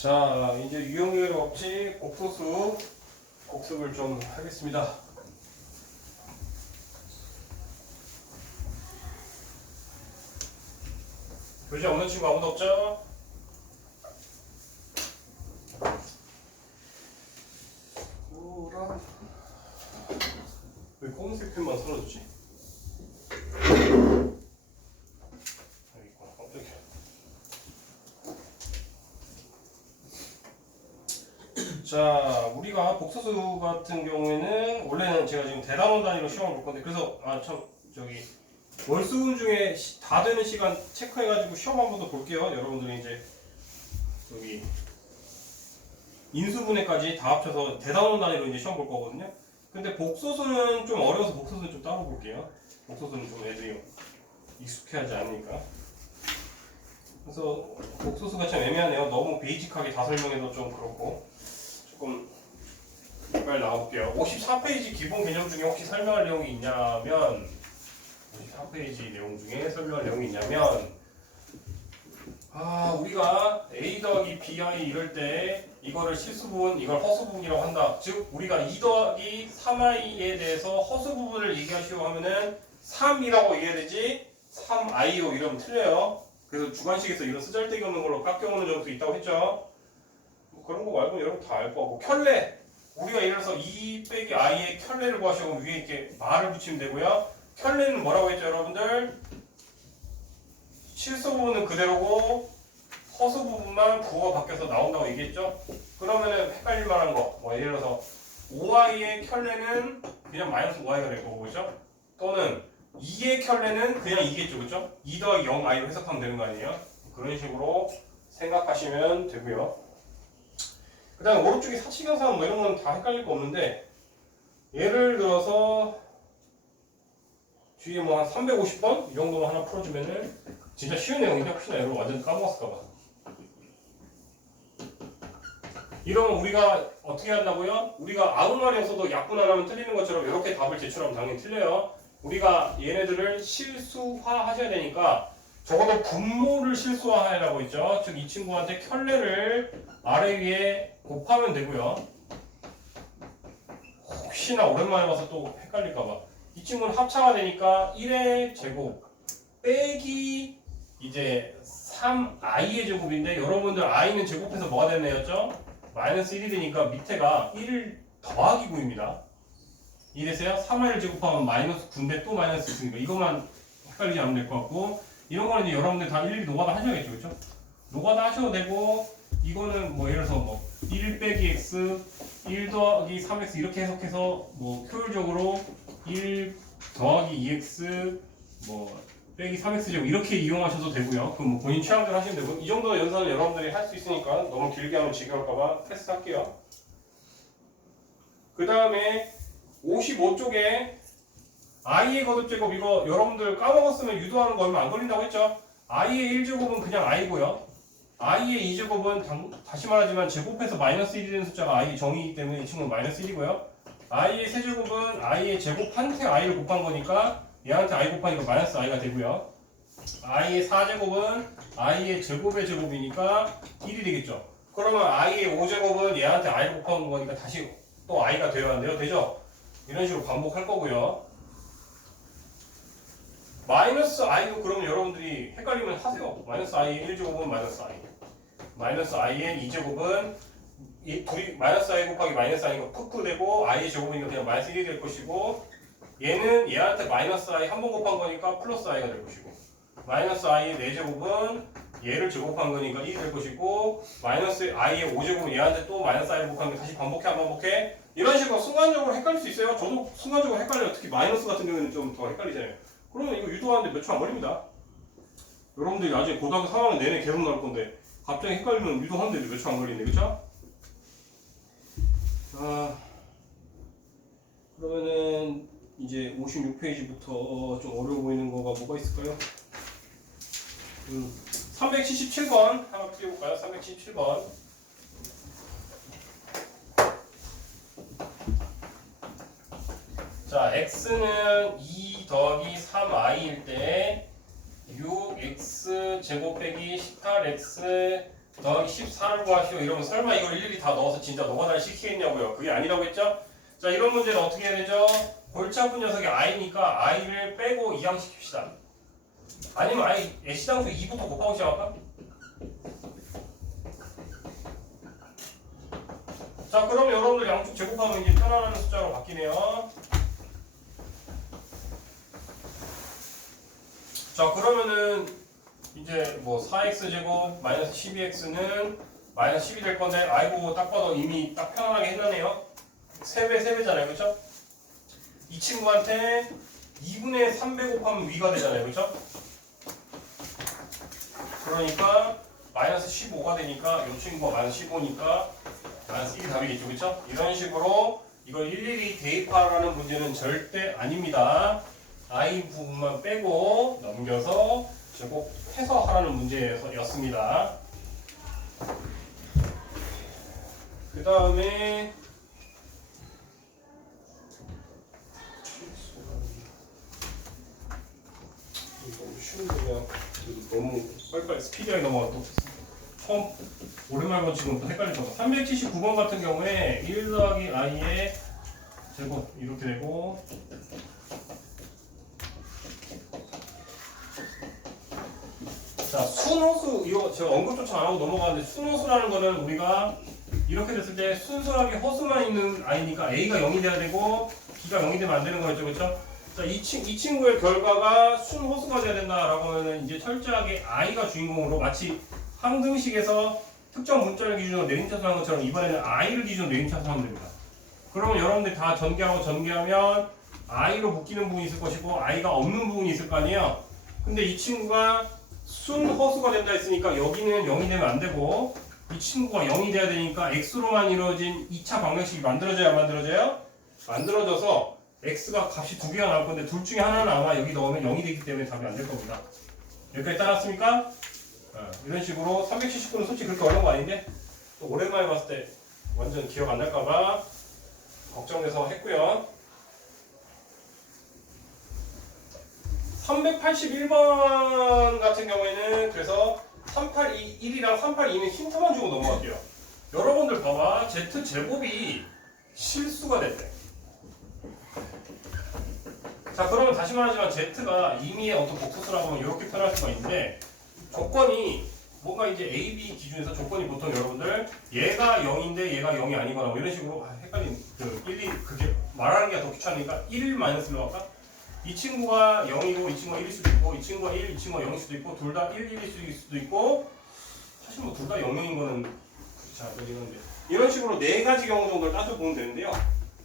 자, 이제 유형별 법칙 곡소수 복습을 좀 하겠습니다. 교재 없는 친구 아무도 없죠? 왜 검은색 펜만 사라졌지? 여기 있구나. 깜짝이야. 자, 우리가 복소수 같은 경우에는 원래는 제가 지금 대단원 단위로 시험을 볼 건데, 그래서 저기 월수분 중에 다 되는 시간 체크해가지고 시험 한 번 더 볼게요. 여러분들이 이제 여기 인수분해까지 다 합쳐서 대단원 단위로 이제 시험 볼 거거든요. 근데 복소수는 좀 어려워서 복소수는 좀 따로 볼게요. 복소수는 좀 애들이 익숙해하지 않으니까. 그래서 복소수가 참 애매하네요. 너무 베이직하게 다 설명해도 좀 그렇고. 조금 빨리 나와볼게요. 54페이지 기본 개념 중에 혹시 설명할 내용이 있냐면 54페이지 내용 중에 설명할 내용이 있냐면 우리가 A 더하기 BI 이럴 때 이거를 실수부분, 이걸 허수부분이라고 한다. 즉 우리가 2 더하기 3i에 대해서 허수부분을 얘기하시오 하면은 3이라고 얘기해야 되지 3i로 이러면 틀려요. 그래서 주관식에서 이런 쓰잘데기 없는 걸로 깎여오는 점수 있다고 했죠. 그런 거 말고 여러분 다 알 거고. 켤레, 우리가 예를 들어서 2 빼기 i의 켤레를 구하시고 위에 이렇게 말을 붙이면 되고요. 켤레는 뭐라고 했죠 여러분들? 실수 부분은 그대로고 허수 부분만 부호가 바뀌어서 나온다고 얘기했죠. 그러면은 헷갈릴 만한 거, 뭐 예를 들어서 5i의 켤레는 그냥 마이너스 5i가 될 거고, 그죠? 또는 2의 켤레는 그냥 2겠죠, 그죠? 2 더하기 0i로 해석하면 되는 거 아니에요? 그런 식으로 생각하시면 되고요. 그 다음에 오른쪽에 사칙연산 뭐 이런 건 다 헷갈릴 거 없는데, 예를 들어서 뒤에 뭐 한 350번 이 정도만 하나 풀어주면은 진짜 쉬운 내용인데 혹시나 여러분 완전 까먹었을까봐. 이러면 우리가 어떻게 한다고요? 우리가 아무 말이 없어도 약분 하나면 틀리는 것처럼 이렇게 답을 제출하면 당연히 틀려요. 우리가 얘네들을 실수화 하셔야 되니까 적어도 분모를 실수화하라고 했죠. 즉 이 친구한테 켤레를 아래 위에 곱하면 되고요. 혹시나 오랜만에 봐서 또 헷갈릴까봐 이 친구는 합차가 되니까 1의 제곱 빼기 이제 3i의 제곱인데 여러분들 i는 제곱해서 뭐가 되는 애였죠? 마이너스 1이 되니까 밑에가 1 더하기 9입니다. 이래서요 3i를 제곱하면 마이너스 9인데 또 마이너스 9니까 이것만 헷갈리지 않으면 될 것 같고, 이런 거는 이제 여러분들 다 일일이 노가다 하셔야겠죠, 그렇죠? 노가다 하셔도 되고, 이거는 뭐 예를 들어서 뭐 1 빼기 x 1 더하기 3x 이렇게 해석해서 뭐 효율적으로 1 더하기 2x 뭐 빼기 3x 제곱 이렇게 이용하셔도 되고요. 그럼 뭐 본인 취향대로 하시면 되고, 이 정도 연산은 여러분들이 할 수 있으니까 너무 길게 하면 지겨울까봐 패스할게요. 그 다음에 55쪽에 i의 거듭제곱, 이거 여러분들 까먹었으면 유도하는 거 얼마 안 걸린다고 했죠? i의 1제곱은 그냥 i고요. i의 2제곱은 다시 말하지만 제곱해서 마이너스 1이 되는 숫자가 i 정의이기 때문에 이 친구는 마이너스 1이고요. i의 세제곱은 i의 제곱한테 i를 곱한 거니까 얘한테 i 곱하니까 마이너스 i가 되고요. i의 4제곱은 i의 제곱의 제곱이니까 1이 되겠죠. 그러면 i의 5제곱은 얘한테 i를 곱한 거니까 다시 또 i가 되어야 한대요. 되죠? 이런 식으로 반복할 거고요. 마이너스 i도 그러면 여러분들이 헷갈리면 하세요. 마이너스 i의 1제곱은 마이너스 i, 마이너스 i의 2제곱은 이 둘이 마이너스 i 곱하기 마이너스 i가 푸푸 되고 i의 제곱이니까 그냥 마이너스 1이 될 것이고, 얘는 얘한테 마이너스 i 한 번 곱한 거니까 플러스 i가 될 것이고, 마이너스 i의 4제곱은 얘를 제곱한 거니까 1이 될 것이고, 마이너스 i의 5제곱은 얘한테 또 마이너스 i를 곱한 게 다시 반복해 안 반복해? 이런 식으로 순간적으로 헷갈릴 수 있어요. 저도 순간적으로 헷갈려요. 특히 마이너스 같은 경우에는 좀 더 헷갈리잖아요. 그러면 이거 유도하는데 몇 초 안 걸립니다. 여러분들이 나중에 고등학교 3학년 내내 계속 나올 건데 갑자기 헷갈리면 유도하는데 몇 초 안 걸리네, 그쵸? 그러면은 이제 56페이지부터 좀 어려워 보이는 거가 뭐가 있을까요? 377번 하나 풀어볼까요? 377번. 자, x는 2 더하기 3i일 때 6x 제곱 빼기 18x 더하기 14를 구하시오. 이러면 설마 이걸 일일이 다 넣어서 진짜 노가다를 시키겠냐고요. 그게 아니라고 했죠? 자, 이런 문제는 어떻게 해야 되죠? 골치 아픈 녀석이 i니까 i를 빼고 이항시킵시다. 아니면 i 애시당초 2부터 곱하고 시작할까? 자, 그럼 여러분들 양쪽 제곱하면 이제 편안한 숫자로 바뀌네요. 자, 그러면은 이제 뭐 4x제곱 마이너스 12x는 마이너스 10이 될 건데, 아이고 딱 봐도 이미 딱 편안하게 해놨네요. 3배잖아요, 그쵸? 이 친구한테 2분의 3배 곱하면 위가 되잖아요, 그쵸? 그러니까 마이너스 15가 되니까 이 친구가 마이너스 15니까 마이너스 1이 답이겠죠, 그쵸? 이런 식으로 이걸 일일이 대입하라는 문제는 절대 아닙니다. i 부분만 빼고 넘겨서 제곱해서 하라는 문제였습니다. 그 다음에 너무 쉬운 거면 너무 빨리빨리 스피디하게 넘어가도 처음 오랜만에 본 지금 또 헷갈리죠. 379번 같은 경우에 1 더하기 i의 제곱 이렇게 되고, 자, 순호수, 이거 제가 언급조차 안 하고 넘어가는데, 순호수라는 거는 우리가 이렇게 됐을 때 순수하게 허수만 있는 i니까 a가 0이 돼야 되고 b가 0이 되면 안 되는 거였죠, 그렇죠? 자, 이 친구의 결과가 순호수가 돼야 된다라고 하면 이제 철저하게 i가 주인공으로, 마치 항등식에서 특정 문자를 기준으로 내림차순하는 것처럼 이번에는 i를 기준으로 내림차순하면 됩니다. 그러면 여러분들이 다 전개하면 i로 묶이는 부분이 있을 것이고 i가 없는 부분이 있을 거 아니에요. 근데 이 친구가 순허수가 된다 했으니까 여기는 0이 되면 안 되고, 이 친구가 0이 돼야 되니까 x로만 이루어진 2차 방정식이 만들어져야 안 만들어져요? 만들어져서 x가 값이 두 개가 나올 건데 둘 중에 하나는 아마 여기 넣으면 0이 되기 때문에 답이 안 될 겁니다. 여기까지 따랐습니까? 이런 식으로 379는 솔직히 그렇게 어려운 거 아닌데 또 오랜만에 봤을 때 완전 기억 안 날까봐 걱정돼서 했고요. 381번 같은 경우에는 그래서 381이랑 382는 힌트만 주고 넘어갈게요. 여러분들 봐봐. z제곱이 실수가 됐대. 자, 그러면 다시 말하지만 z가 임의의 어떤 복수라고 하면 이렇게 표현할 수가 있는데, 조건이 뭔가 이제 a, b 기준에서 조건이 보통 여러분들 얘가 0인데 얘가 0이 아니거나 뭐 이런 식으로 헷갈린 그 1, 2 그게 말하는 게 더 귀찮으니까 1 마이너스로 할까? 이 친구가 0이고 이 친구가 1일 수도 있고 이 친구가 1, 이 친구가 0일 수도 있고 둘 다 1, 1일 수도 있고, 사실 뭐 둘 다 0인 거는 그렇지 않거든요. 이런 식으로 네 가지 경우 정도를 따져보면 되는데요.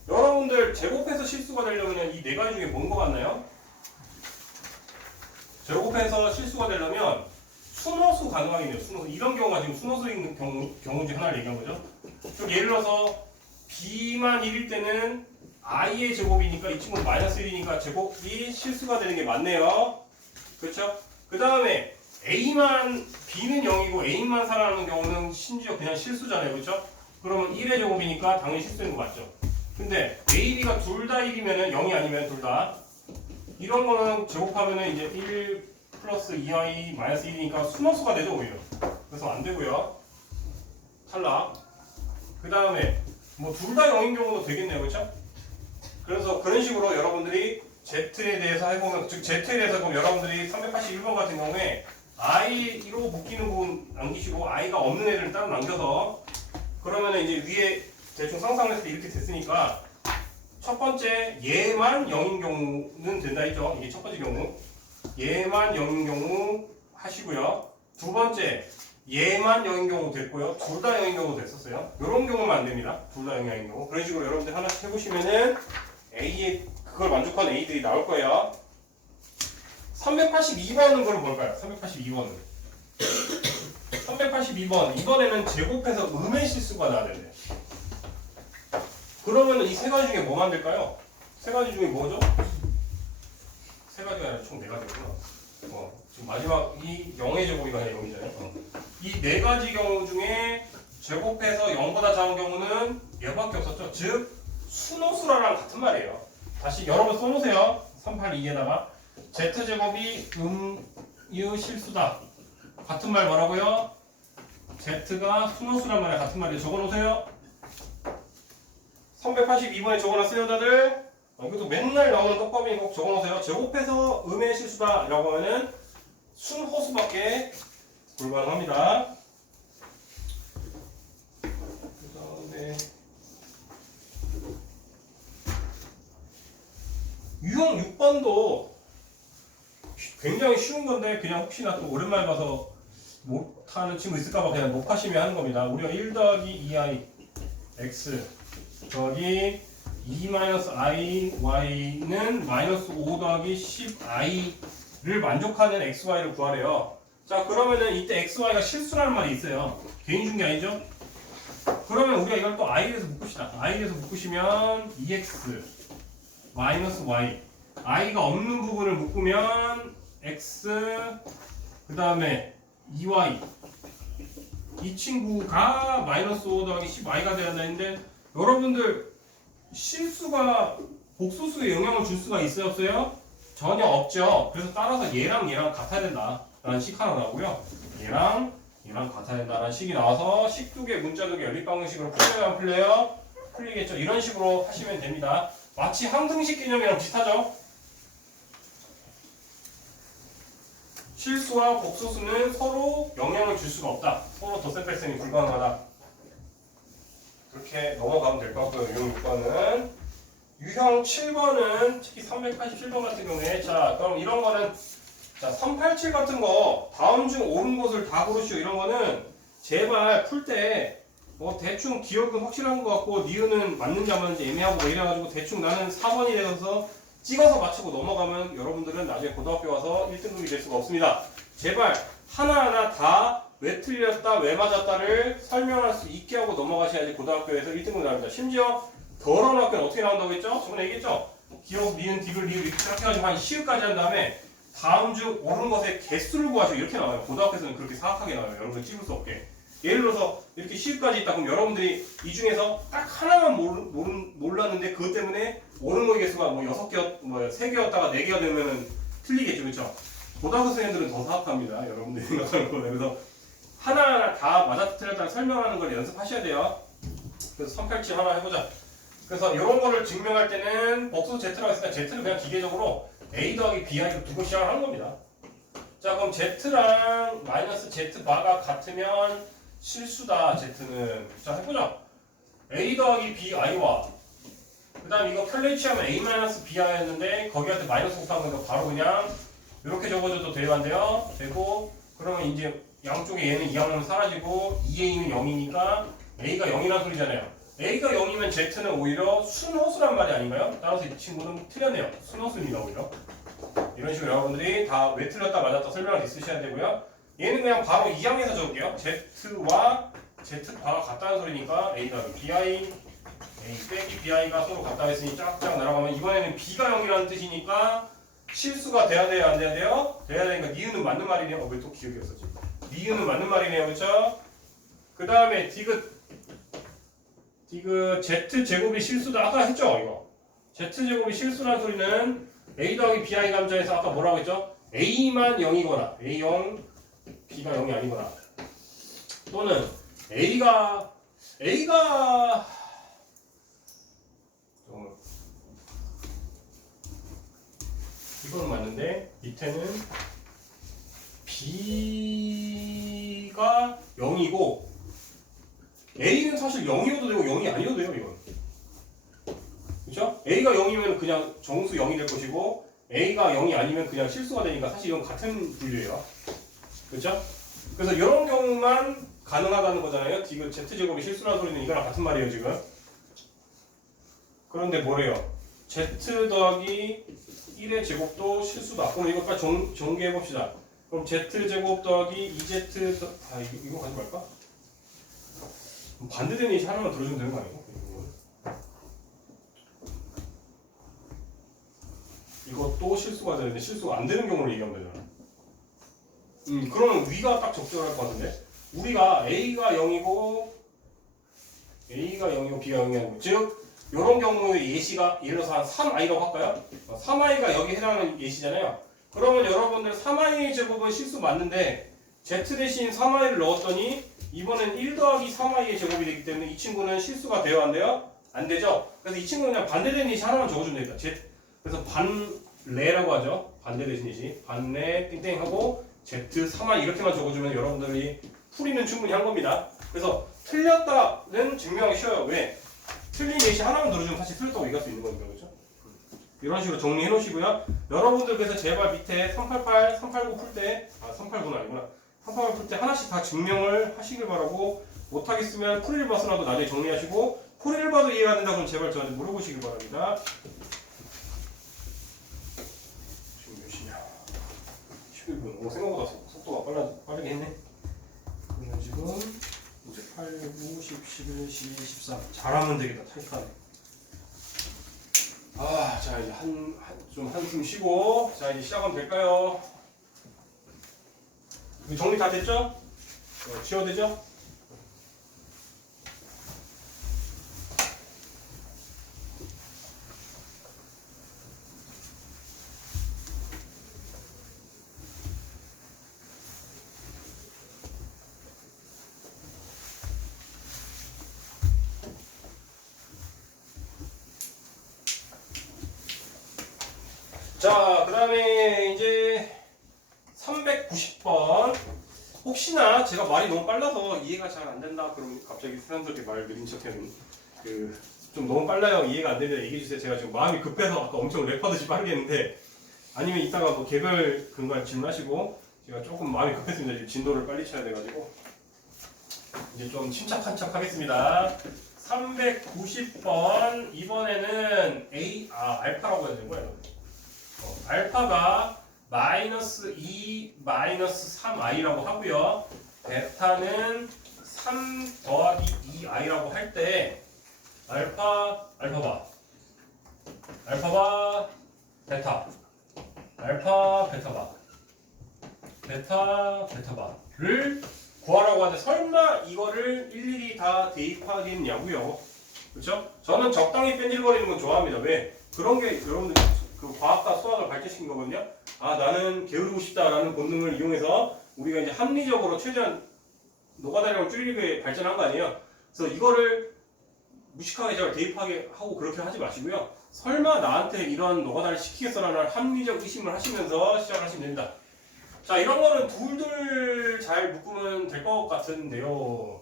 여러분들 제곱해서 실수가 되려면 이 네 가지 중에 뭔 거 같나요? 제곱해서 실수가 되려면 순호수 가능하겠네요. 순호수. 이런 경우가 지금 순호수인 경우 중 하나를 얘기한 거죠. 즉 예를 들어서 b만 1일 때는 i의 제곱이니까 이 친구는 마이너스 1이니까 제곱이 실수가 되는 게 맞네요. 그렇죠? 그 다음에 b는 0이고 a만 살아나는 경우는 심지어 그냥 실수잖아요. 그렇죠? 그러면 1의 제곱이니까 당연히 실수인 거 맞죠? 근데 a, b가 둘 다 1이면 0이 아니면 둘 다 이런 거는 제곱하면은 이제 1 플러스 2i 마이너스 1이니까 순호수가 되죠, 오히려. 그래서 안 되고요. 탈락. 그 다음에 뭐 둘 다 0인 경우도 되겠네요. 그렇죠? 그래서 그런 식으로 여러분들이 Z에 대해서 해보면, 즉 Z에 대해서 보면 여러분들이 381번 같은 경우에 I로 묶이는 부분 남기시고 I가 없는 애들을 따로 남겨서, 그러면은 이제 위에 대충 상상했을 때 이렇게 됐으니까 첫 번째 얘만 0인 경우는 된다 했죠. 이게 첫 번째 경우. 얘만 0인 경우 하시고요. 두 번째 얘만 0인 경우 됐고요. 둘 다 0인 경우 됐었어요. 이런 경우만 안 됩니다. 둘 다 0인 경우. 그런 식으로 여러분들 하나씩 해보시면은 A의 그걸 만족하는 A들이 나올 거예요. 382번은 그럼 뭘까요? 382번은 382번 이번에는 제곱해서 음의 실수가 나야 되네. 그러면 이 세 가지 중에 뭐 만들까요? 세 가지 중에 뭐죠? 세 가지가 아니라 총 네 가지구나. 지금 마지막 이 0의 제곱이가 아니라 0이잖아요. 이 네 가지 경우 중에 제곱해서 0보다 작은 경우는 얘밖에 없었죠. 즉 순호수라랑 같은 말이에요. 다시 여러분 써놓으세요. 382에다가 z제곱이 음유 실수다. 같은 말 뭐라고요? Z가 순호수란 말이야. 같은 말이에요. 적어놓으세요. 382번에 적어놨어요 다들? 이것도 맨날 나오는 떡밥이니 꼭 적어놓으세요. 제곱해서 음의 실수다 라고 하면은 순호수밖에 불가능합니다. 그 다음에 유형 6번도 굉장히 쉬운 건데 그냥 혹시나 또 오랜만에 봐서 못하는 친구 있을까봐 그냥 녹화심에 하는 겁니다. 우리가 1 더하기 2i x 더하기 2-i y는 마이너스 5 더하기 10i를 만족하는 xy를 구하래요. 자 그러면은 이때 xy가 실수라는 말이 있어요. 괜히 준 게 아니죠? 그러면 우리가 이걸 또 i에 대해서 묶읍시다. i에 대해서 묶으시면 2x 마이너스 y i가 없는 부분을 묶으면 x 그 다음에 2y 이 친구가 마이너스 5 더하기 10y가 되어야 되는데 여러분들 실수가 복소수에 영향을 줄 수가 있어요 없어요? 전혀 없죠. 그래서 따라서 얘랑 같아야 된다라는 식 하나 나오고요. 얘랑 같아야 된다라는 식이 나와서 식 두 개 문자 두 개 연립방정식으로 풀려요 안 풀려요? 풀리겠죠. 이런 식으로 하시면 됩니다. 마치 항등식 개념이랑 비슷하죠? 실수와 복소수는 서로 영향을 줄 수가 없다. 서로 덧셈 뺄셈이 불가능하다. 그렇게 넘어가면 될 것 같고요. 유형 6번은. 유형 7번은 특히 387번 같은 경우에 자 그럼 이런 거는 자 387 같은 거 다음 중 옳은 것을 다 고르시오. 이런 거는 제발 풀 때 뭐 대충 기억은 확실한 것 같고 니은은 맞는지 안 맞는지 애매하고 뭐 이래가지고 대충 나는 4번이 되어서 찍어서 맞추고 넘어가면 여러분들은 나중에 고등학교 와서 1등급이 될 수가 없습니다. 제발 하나하나 다 왜 틀렸다 왜 맞았다를 설명할 수 있게 하고 넘어가셔야지 고등학교에서 1등급이 나옵니다. 심지어 더러운 학교는 어떻게 나온다고 했죠? 저번에 얘기했죠? 기억, 니은, 디귿, 리을 이렇게 해가지고 한 시까지 한 다음에 다음 중 옳은 것의 개수를 구하시고 이렇게 나와요. 고등학교에서는 그렇게 사악하게 나와요. 여러분들 찍을 수 없게. 예를 들어서 이렇게 시까지 있다 그럼 여러분들이 이 중에서 딱 하나만 몰랐는데 그것 때문에 옳은 거의 개수가 뭐 6개, 뭐 3개였다가 4개가 되면은 틀리겠죠. 그렇죠? 고등학교 선생님들은 더 사악합니다. 여러분들이 생각하는 거는. 그래서 하나하나 다 맞았다 틀렸다 설명하는 걸 연습하셔야 돼요. 그래서 387 하나 해보자. 그래서 이런 거를 증명할 때는 복수 Z라고 했으니까 Z를 그냥 기계적으로 A 더하기 BI로 두고 시작을 하는 겁니다. 자 그럼 Z랑 마이너스 Z 바가 같으면 실수다 Z는. 자 해보자. A 더하기 BI와 그 다음 이거 편리히 취하면 A 마이너스 BI였는데 거기한테 마이너스 곱한 거니까 바로 그냥 이렇게 적어줘도 돼요 안 돼요? 되고 그러면 이제 양쪽에 얘는 2하면 사라지고 2A는 0이니까 A가 0이란 소리잖아요. A가 0이면 Z는 오히려 순호수란 말이 아닌가요? 따라서 이 친구는 틀렸네요. 순호수입니다 오히려. 이런 식으로 여러분들이 다 왜 틀렸다 맞았다 설명을 있으셔야 되고요. 얘는 그냥 바로 2항에서 적을게요. Z와 Z바가 같다는 소리니까 A 더하기 BI A 빼기 BI가 서로 같다 했으니 쫙쫙 날아가면 이번에는 B가 0이라는 뜻이니까 실수가 돼야 돼요 안 돼야 돼요? 돼야 되니까 니은은 맞는 말이네요. 왜 또 기억이 없었지? 니은은 맞는 말이네요. 그렇죠? 그 다음에 디귿 Z제곱이 실수다. 아까 했죠 이거. Z제곱이 실수라는 소리는 A 더하기 BI 감자에서 아까 뭐라고 했죠? A만 0이거나 A0, B가 0이 아니거나 또는 A가 이거는 맞는데 밑에는 B가 0이고 A는 사실 0이어도 되고 0이 아니어도 돼요 이건. 그렇죠? A가 0이면 그냥 정수 0이 될 것이고 A가 0이 아니면 그냥 실수가 되니까 사실 이건 같은 분류예요. 그렇죠? 그래서 이런 경우만 가능하다는 거잖아요. 지금 Z제곱이 실수라는 소리는 이거랑 같은 말이에요 지금. 그런데 뭐래요? Z 더하기 1의 제곱도 실수다. 그럼 이것까지 전개해봅시다. 그럼 Z제곱 더하기 2Z 이거 가지 말까? 반대되는 예시 하나만 들어주면 되는 거 아니에요? 이것도 실수가 되는데 실수가 안 되는 경우를 얘기하면 되잖아. 그러면 위가 딱 적절할 것 같은데? 우리가 A가 0이고 B가 0이 아니고 즉 이런 경우의 예시가 예를 들어서 한 3i라고 할까요? 3i가 여기 해당하는 예시잖아요. 그러면 여러분들 3i 제곱은 실수 맞는데 z 대신 3i를 넣었더니 이번엔 1 더하기 3i의 제곱이 되기 때문에 이 친구는 실수가 돼요 안 돼요? 안 되죠? 그래서 이 친구는 그냥 반대되는 예시 하나만 적어주면 되겠다. 그래서 반레라고 하죠. 반대되는 예시. 반레 땡땡 하고 z 3i 이렇게만 적어주면 여러분들이 풀이는 충분히 한 겁니다. 그래서 틀렸다는 증명하기 쉬워요. 왜? 틀린 예시 하나만 들어주면 사실 틀렸다고 얘기할 수 있는 거니까. 그렇죠? 이런 식으로 정리해 놓으시고요. 여러분들 그래서 제발 밑에 388, 389 풀 때, 389는 아니구나. 388 풀 때 하나씩 다 증명을 하시길 바라고, 못하겠으면 풀이를 봐서라도 나중에 정리하시고, 풀이를 봐도 이해가 안 된다 그러면 제발 저한테 물어보시길 바랍니다. 지금 몇 시냐? 11분. 생각보다 속도가 빠르게 했네. 그러면 지금 이제 8, 9, 10, 11, 12, 13. 잘하면 되겠다. 타이트하네. 자 이제 좀 한숨 쉬고 자 이제 시작하면 될까요? 정리 다 됐죠? 지워도 되죠? 자, 그 다음에 이제 390번. 혹시나 제가 말이 너무 빨라서 이해가 잘 안 된다 그러면 갑자기 사람들께 말 느린 척하는 좀 너무 빨라요 이해가 안 됩니다 얘기해 주세요. 제가 지금 마음이 급해서 아까 엄청 랩하듯이 빠르게 했는데 아니면 이따가 뭐 개별 근거를 질문하시고 제가 조금 마음이 급했습니다. 지금 진도를 빨리 쳐야 돼가지고 이제 좀 침착한 척 하겠습니다. 390번 이번에는 알파라고 해야 되는 거예요. 알파가 마이너스 2 마이너스 3i라고 하고요. 베타는 3 더하기 2i라고 할 때 알파 봐 베타 알파 베타 바를 구하라고 하는데 설마 이거를 일일이 다 대입하겠냐고요. 그렇죠? 저는 적당히 뺀질거리는 건 좋아합니다. 왜? 그런 게 여러분들 그 과학과 수학을 발전시킨 거거든요. 나는 게으르고 싶다라는 본능을 이용해서 우리가 이제 합리적으로 최대한 노가다량을 줄이게 발전한 거 아니에요. 그래서 이거를 무식하게 저를 대입하게 하고 그렇게 하지 마시고요. 설마 나한테 이런 노가다를 시키겠어라는 합리적 의심을 하시면서 시작하시면 됩니다. 자, 이런 거는 둘둘 잘 묶으면 될 것 같은데요.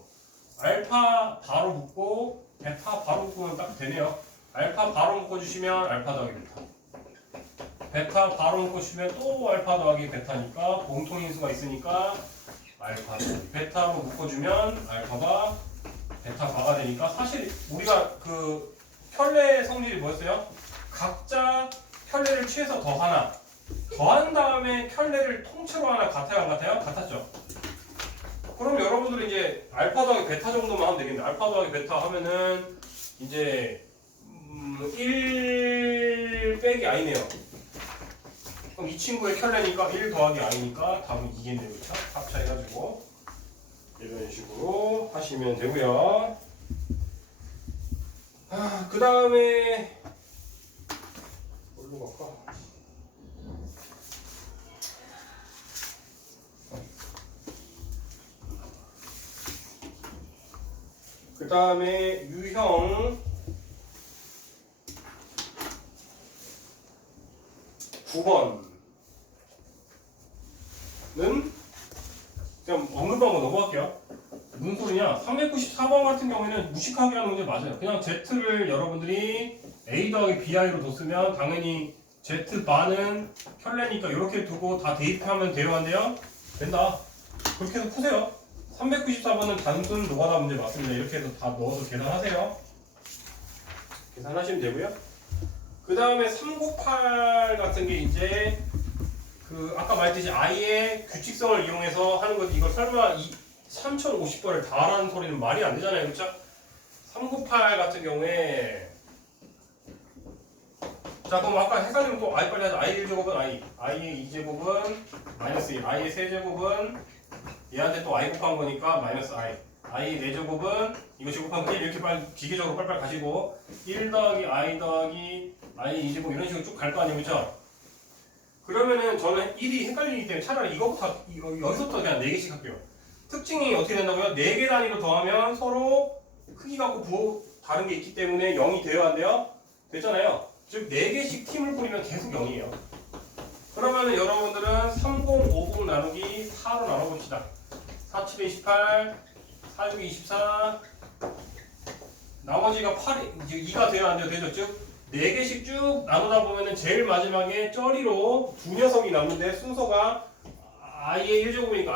알파 바로 묶고 베타 바로 묶으면 딱 되네요. 알파 바로 묶어주시면 알파 더하기 베타 바로 묶어주시면 또 알파 더하기 베타니까 공통인수가 있으니까 알파 더하기 베타로 묶어주면 알파가 베타바가 되니까 사실 우리가 그 켤레 성질이 뭐였어요? 각자 켤레를 취해서 더한 다음에 켤레를 통째로 하나 같아요 안 같아요? 같았죠? 그럼 여러분들이 이제 알파 더하기 베타 정도만 하면 되겠네. 알파 더하기 베타 하면은 이제 1 빼기 i네요. 그럼 이 친구의 켤레니까 1 더하기 i니까 답은 2겠네요. 그렇죠? 합차해가지고 이런 식으로 하시면 되고요. 그 다음에 뭘로 갈까? 그 다음에 유형 9번은 그냥 언급하고 넘어갈게요. 무슨 소리냐? 394번 같은 경우에는 무식하게 하는 문제 맞아요. 그냥 Z를 여러분들이 A 더하기 BI로 뒀으면 당연히 Z바는 켤레니까 이렇게 두고 다 대입하면 돼요, 안 돼요? 된다. 그렇게 해서 푸세요. 394번은 단순 노가다 문제 맞습니다. 이렇게 해서 다 넣어서 계산하세요. 계산하시면 되고요. 그 다음에 398 같은 게 이제 그 아까 말했듯이 i의 규칙성을 이용해서 하는 거지. 이걸 설마 3050번을 다 하라는 소리는 말이 안 되잖아요. 그렇죠? 398 같은 경우에 자 그럼 아까 헷갈리면 또 i 빨리 하자. i의 1제곱은 i의 2제곱은 마이너스 1, i의 세제곱은 얘한테 또 i 곱한 거니까 마이너스 i의 4제곱은 이거 제곱한 1 이렇게 빨리 기계적으로 빨빨 가시고 1 더하기 i 더하기 i의 2제곱 이런 식으로 쭉 갈 거 아니에요. 그렇죠? 그러면은 저는 1이 헷갈리기 때문에 차라리 여기서부터 그냥 4개씩 할게요. 특징이 어떻게 된다고요? 4개 단위로 더하면 서로 크기 갖고 부호 다른 게 있기 때문에 0이 되어야 안 돼요? 됐잖아요. 즉 4개씩 팀을 꾸리면 계속 0이에요. 그러면은 여러분들은 30, 50 나누기 4로 나눠봅시다. 4, 7, 28, 4, 6, 24 나머지가 8, 이제 2가 돼야 안 돼요? 되죠? 즉 4개씩 쭉 나누다 보면은 제일 마지막에 쩌리로 두 녀석이 남는데 순서가 i의 1제곱이니까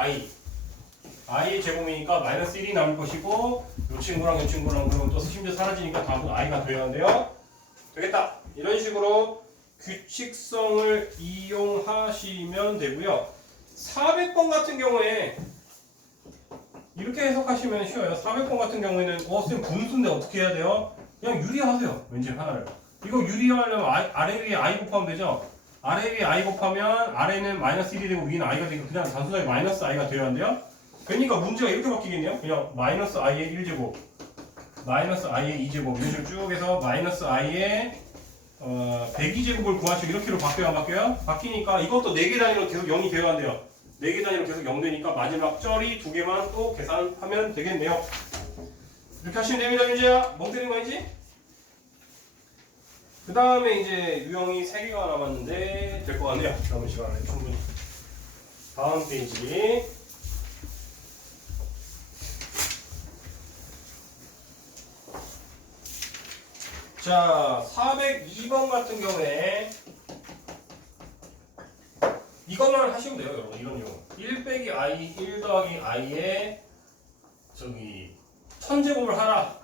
i의 제곱이니까 마이너스 1이 남을 것이고 이 친구랑 이 친구랑 그러면 또 심지어 사라지니까 다음은 i가 돼야 한대요. 되겠다. 이런 식으로 규칙성을 이용하시면 되고요. 400번 같은 경우에 이렇게 해석하시면 쉬워요. 400번 같은 경우에는 쌤 분수인데 어떻게 해야 돼요? 그냥 유리화하세요. 왠지 하나를. 이거 유리화하려면 아래 위에 i 곱하면 되죠? 아래 위에 i 곱하면 아래는 마이너스 1이 되고 위는 i가 되고 그냥 단순하게 마이너스 i가 되어야 한대요. 그러니까 문제가 이렇게 바뀌겠네요. 그냥 마이너스 i의 1제곱 마이너스 i의 2제곱 이런 식으로 쭉 해서 마이너스 i의 102제곱을 구하시고 이렇게로 바뀌어요? 안 바뀌어요? 바뀌니까 이것도 4개 단위로 계속 0이 되어야 한대요. 4개 단위로 계속 0 되니까 마지막 쩔이 2개만 또 계산하면 되겠네요. 이렇게 하시면 됩니다. 윤재야. 멍 때리는 거 아니지? 그 다음에 이제 유형이 3개가 남았는데 될 것 같네요. 남은 시간에 충분히. 다음 페이지. 자, 402번 같은 경우에 이것만 하시면 돼요, 여러분. 이런 경우. 1 빼기 i, 1 더하기 i의 1000제곱을 하라.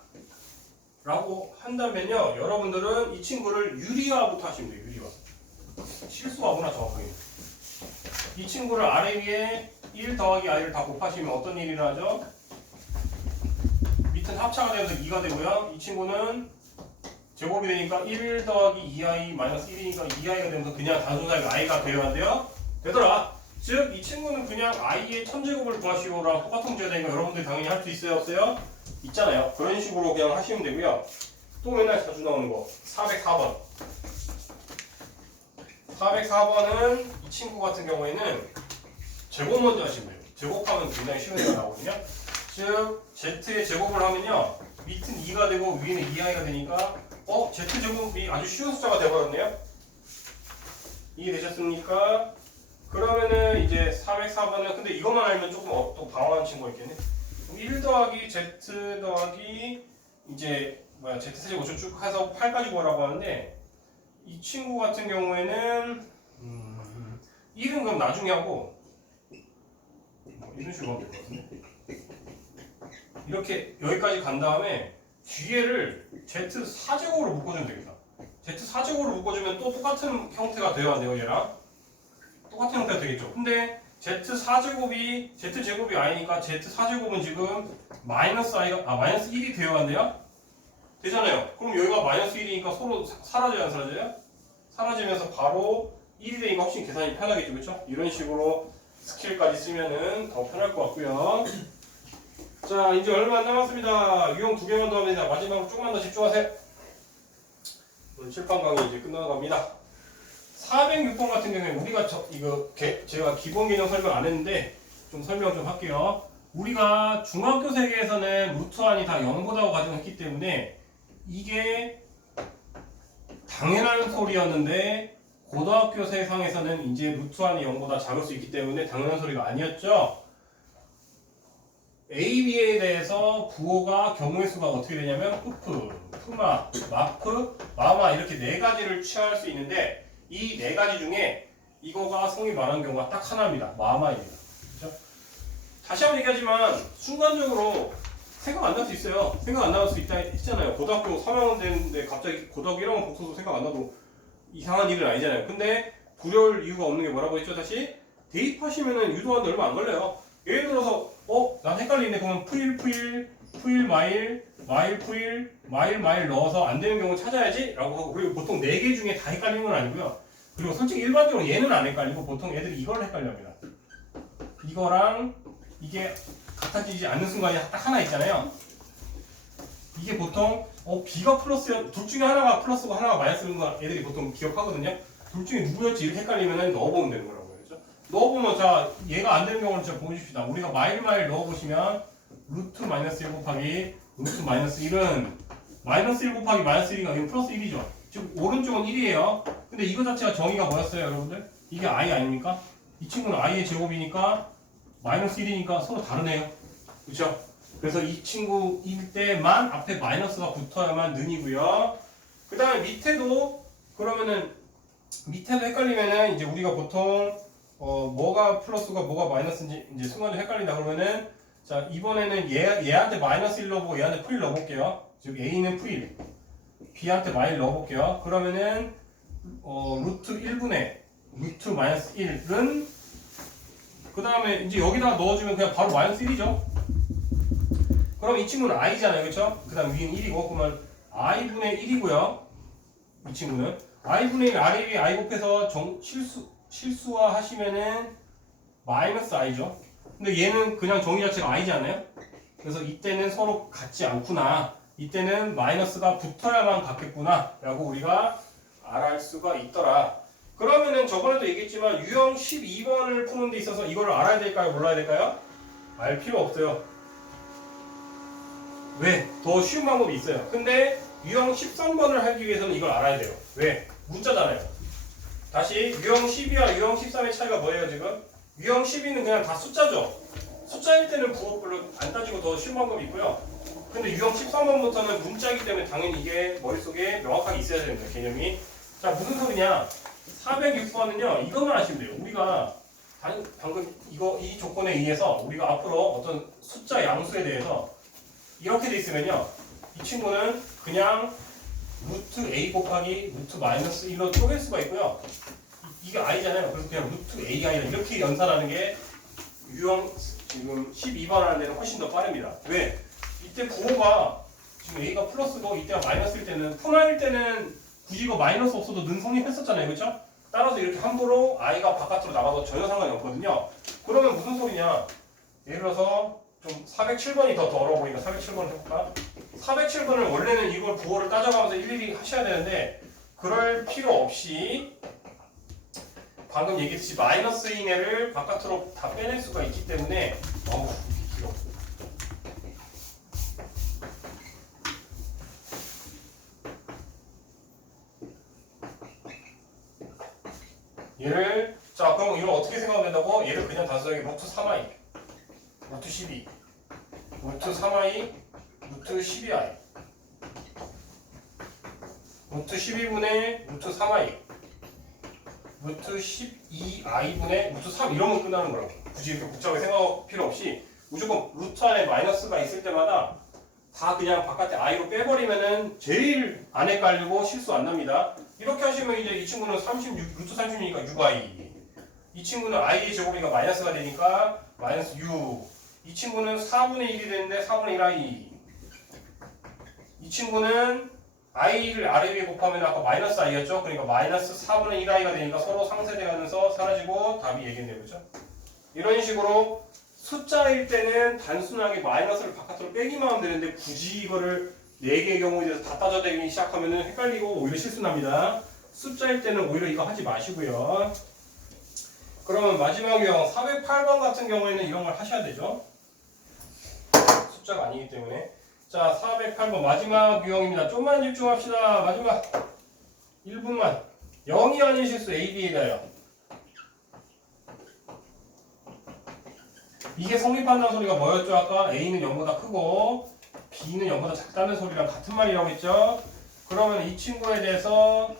라고 한다면요, 여러분들은 이 친구를 유리화부터 하시면 돼요, 유리화. 실수하구나, 정확하게. 이 친구를 아래 위에 1 더하기 i를 다 곱하시면 어떤 일이 일어나죠? 밑은 합차가 되면서 2가 되고요. 이 친구는 제곱이 되니까 1 더하기 2i 마이너스 1이니까 2i가 되면서 그냥 단순하게 i가 되어야 한대요. 되더라. 즉, 이 친구는 그냥 i의 1000제곱을 구하시오랑 똑같은 문제가 되니까 여러분들이 당연히 할 수 있어요, 없어요? 있잖아요. 그런 식으로 그냥 하시면 되고요. 또 맨날 자주 나오는 거 404번. 404번은 이 친구 같은 경우에는 제곱 먼저 하시면 돼요. 제곱하면 굉장히 쉬운 애가 나오거든요. 즉, z의 제곱을 하면요, 밑은 2가 되고 위에는 2i가 되니까 z제곱이 아주 쉬운 숫자가 되어버렸네요. 이해되셨습니까? 그러면은 이제 404번은 근데 이것만 알면 조금 또 방황하는 친구가 있겠네. 1 더하기 z 더하기 이제 z세제곱 쭉 해서 8까지 구하라고 하는데 이 친구 같은 경우에는 1은 그럼 나중에 하고 이런 식으로 하면 될 것 같은데 이렇게 여기까지 간 다음에 뒤에를 z4제곱으로 묶어주면 되겠다. z4제곱으로 묶어주면 또 똑같은 형태가 되어야 돼요. 얘랑 똑같은 형태가 되겠죠. 근데 z제곱이 i니까 z4제곱은 지금 마이너스 1이 되어야 한대요. 되잖아요. 그럼 여기가 마이너스 1이니까 서로 사라져요, 안 사라져요? 사라지면서 바로 1이 되니까 훨씬 계산이 편하겠죠, 그렇죠? 이런 식으로 스킬까지 쓰면은 더 편할 것 같고요. 자, 이제 얼마 안 남았습니다. 유형 2개만 더 하면 되자. 마지막으로 조금만 더 집중하세요. 오늘 칠판 강의 이제 끝나갑니다. 406번 같은 경우에 우리가 제가 기본 개념 설명 안 했는데 좀 설명 좀 할게요. 우리가 중학교 세계에서는 루트 안이 다 0보다고 가정했기 때문에 이게 당연한 소리였는데 고등학교 세상에서는 이제 루트 안이 0보다 작을 수 있기 때문에 당연한 소리가 아니었죠. A, B에 대해서 부호가 경우의 수가 어떻게 되냐면 푸프, 푸마, 마프, 마마 이렇게 4가지를 취할 수 있는데 이 4가지 중에 이거가 성이 말하는 경우가 딱 하나입니다. 마마입니다. 그렇죠? 다시 한번 얘기하지만 순간적으로 생각 안 날 수 있어요. 생각 안 날 수 있다 했잖아요. 고등학교 3학년 됐는데 갑자기 고등학교 1학년 복수도 생각 안 나도 이상한 일은 아니잖아요. 근데 두려울 이유가 없는 게 뭐라고 했죠? 다시 대입하시면은 유도하는데 얼마 안 걸려요. 예를 들어서 난 헷갈리는데 그러면 풀 마일 넣어서 안 되는 경우 찾아야지 라고 하고 그리고 보통 4개 중에 다 헷갈리는 건 아니고요. 그리고 솔직히 일반적으로 얘는 안 헷갈리고 보통 애들이 이걸 헷갈려합니다. 이거랑 이게 같아지지 않는 순간이 딱 하나 있잖아요. 이게 보통 B가 플러스야 둘 중에 하나가 플러스고 하나가 마이너스인 거 애들이 보통 기억하거든요. 둘 중에 누구였지 이렇게 헷갈리면 넣어보면 되는 거라고요. 그렇죠? 넣어보면 자 얘가 안 되는 경우는 진짜 보여줍시다. 우리가 마일 넣어보시면 루트 마이너스 1 곱하기 루트 마이너스 1은 마이너스 1 곱하기 마이너스 1이니까 이건 플러스 1이죠. 즉 오른쪽은 1이에요. 근데 이거 자체가 정의가 뭐였어요 여러분들? 이게 i 아닙니까? 이 친구는 i의 제곱이니까 마이너스 1이니까 서로 다르네요. 그렇죠? 그래서 이 친구일 때만 앞에 마이너스가 붙어야만 는이고요. 그 다음에 밑에도 그러면은 밑에도 헷갈리면은 이제 우리가 보통 뭐가 플러스가 뭐가 마이너스인지 이제 순간적으로 헷갈린다 그러면은 자 이번에는 얘한테 마이너스 1 넣어보고 얘한테 풀 넣어볼게요. 즉 A는 풀 B한테 마일 넣어볼게요. 그러면은 루트 1분의 루트 마이너스 1은 그 다음에 이제 여기다가 넣어주면 그냥 바로 마이너스 1이죠. 그럼 이 친구는 i잖아요, 그렇죠? 그 다음 위는 1이고 그러면 i분의 1이고요. 이 친구는 i분의 1 아래 위에 i 곱해서 실수화 하시면은 마이너스 i죠. 근데 얘는 그냥 정의 자체가 i지 않나요? 그래서 이때는 서로 같지 않구나. 이때는 마이너스가 붙어야만 같겠구나 라고 우리가 알아할 수가 있더라. 그러면은 저번에도 얘기했지만 유형 12번을 푸는 데 있어서 이걸 알아야 될까요? 몰라야 될까요? 알 필요 없어요. 왜? 더 쉬운 방법이 있어요. 근데 유형 13번을 하기 위해서는 이걸 알아야 돼요. 왜? 문자잖아요. 다시 유형 12와 유형 13의 차이가 뭐예요 지금? 유형 12는 그냥 다 숫자죠. 숫자일 때는 부호 별로 안 따지고 더 쉬운 방법이 있고요. 근데 유형 13번부터는 문자이기 때문에 당연히 이게 머릿속에 명확하게 있어야 됩니다. 개념이. 자 무슨 소리냐? 406번은요 이것만 아시면 돼요. 우리가 방금 이 조건에 의해서 우리가 앞으로 어떤 숫자 양수에 대해서 이렇게 돼 있으면요 이 친구는 그냥 루트 a 곱하기 루트 마이너스 1로 쪼갤 수가 있고요. 이게 i잖아요. 그래서 그냥 루트 ai가 이렇게 연산하는 게 유형 지금 12번 하는 데는 훨씬 더 빠릅니다. 왜? 이때 부호가 지금 a가 플러스고 이때가 마이너스일 때는 푸나일 때는 굳이 이거 마이너스 없어도 는 성립했었잖아요. 그렇죠? 따라서 이렇게 함부로 i가 바깥으로 나가도 전혀 상관이 없거든요. 그러면 무슨 소리냐? 예를 들어서 좀 407번이 더 어려워 보니까 407번을 해볼까? 407번을 원래는 이걸 부호를 따져가면서 일일이 하셔야 되는데 그럴 필요 없이 방금 얘기했듯이 마이너스인 애를 바깥으로 다 빼낼 수가 있기 때문에 어우 이게 길어. 얘를 자 그럼 이걸 어떻게 생각하면 된다고? 얘를 그냥 단순하게 루트 3i 루트 12 루트 3i 루트 12i 루트 12분의 루트 3i 루트 12i분의 루트 3 이러면 끝나는 거라고. 굳이 이렇게 복잡하게 생각할 필요 없이 무조건 루트 안에 마이너스가 있을 때마다 다 그냥 바깥에 i로 빼버리면은 제일 안 헷갈리고 실수 안 납니다. 이렇게 하시면 이제 이 친구는 36, 루트 36이니까 6i 이 친구는 i의 제곱이니까 마이너스가 되니까 마이너스 6 이 친구는 4분의 1이 되는데 4분의 1i 이 친구는 i를 아래 위에 곱하면 아까 마이너스 i였죠? 그러니까 마이너스 4분의 1i가 되니까 서로 상쇄되면서 사라지고 답이 얘기되는 거죠. 이런 식으로 숫자일 때는 단순하게 마이너스를 바깥으로 빼기만 하면 되는데 굳이 이거를 4개의 경우에 대해서 다 따져대기 시작하면 헷갈리고 오히려 실수납니다. 숫자일 때는 오히려 이거 하지 마시고요. 그러면 마지막 유형 408번 같은 경우에는 이런 걸 하셔야 되죠. 숫자가 아니기 때문에. 자 408번 마지막 유형입니다. 좀만 집중합시다. 마지막 1분만 0이 아닌 실수 A, B에 대하여 이게 성립한다는 소리가 뭐였죠? 아까 A는 0보다 크고 B는 0보다 작다는 소리랑 같은 말이라고 했죠? 그러면 이 친구에 대해서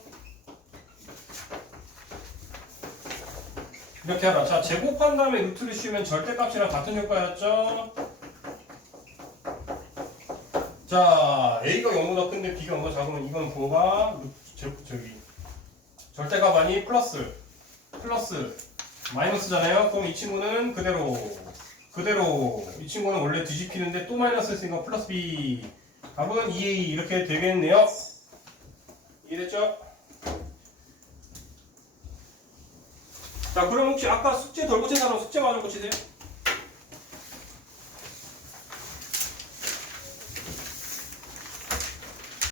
이렇게 하라. 자 제곱한 다음에 루트를 씌우면 절대값이랑 같은 효과였죠? 자 A가 0보다 큰데 B가 0보다 작으면 이건 부호가 절대값 아니 플러스 마이너스잖아요. 그럼 이 친구는 그대로 이 친구는 원래 뒤집히는데 또 마이너스 했으니까 플러스 B 답은 2A 이렇게 되겠네요. 이해됐죠? 자 그럼 혹시 아까 숙제 덜 고친 사람 숙제 마저 고치세요.